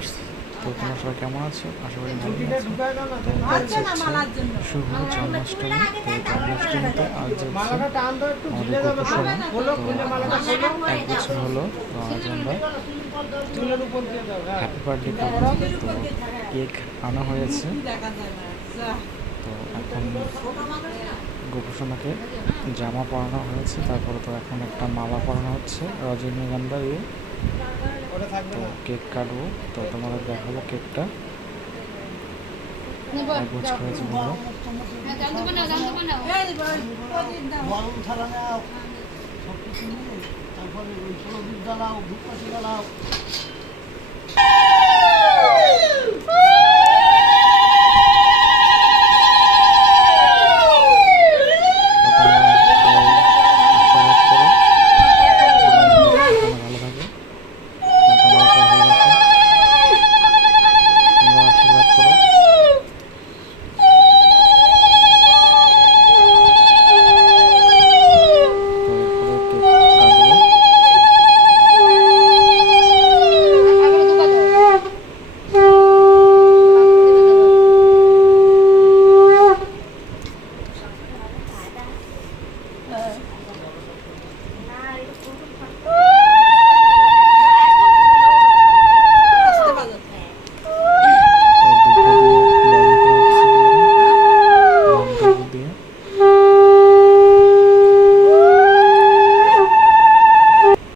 Viewers তো তোমরা সবাই কেমন আছো? আশা করি ভালো আছো। না। মালার জন্য। শুভ জন্মাষ্টমী। তো জন্মাষ্টমীতে আজ আমাদের খোলো এক বছর হলো তো আজ আমরা হ্যাঁ। হ্যাপি বার্থডে করব তো কেক আনা হয়েছে। তো এখন গোপুসোনাকে জামা পরানো হয়েছে। তারপরে তো এখন একটা মালা পরানো হচ্ছে। রজনীগন্ধা দিয়ে তো কেক কাটবো। তো তোমাদের দেখাবো কেকটা। এক 嗯。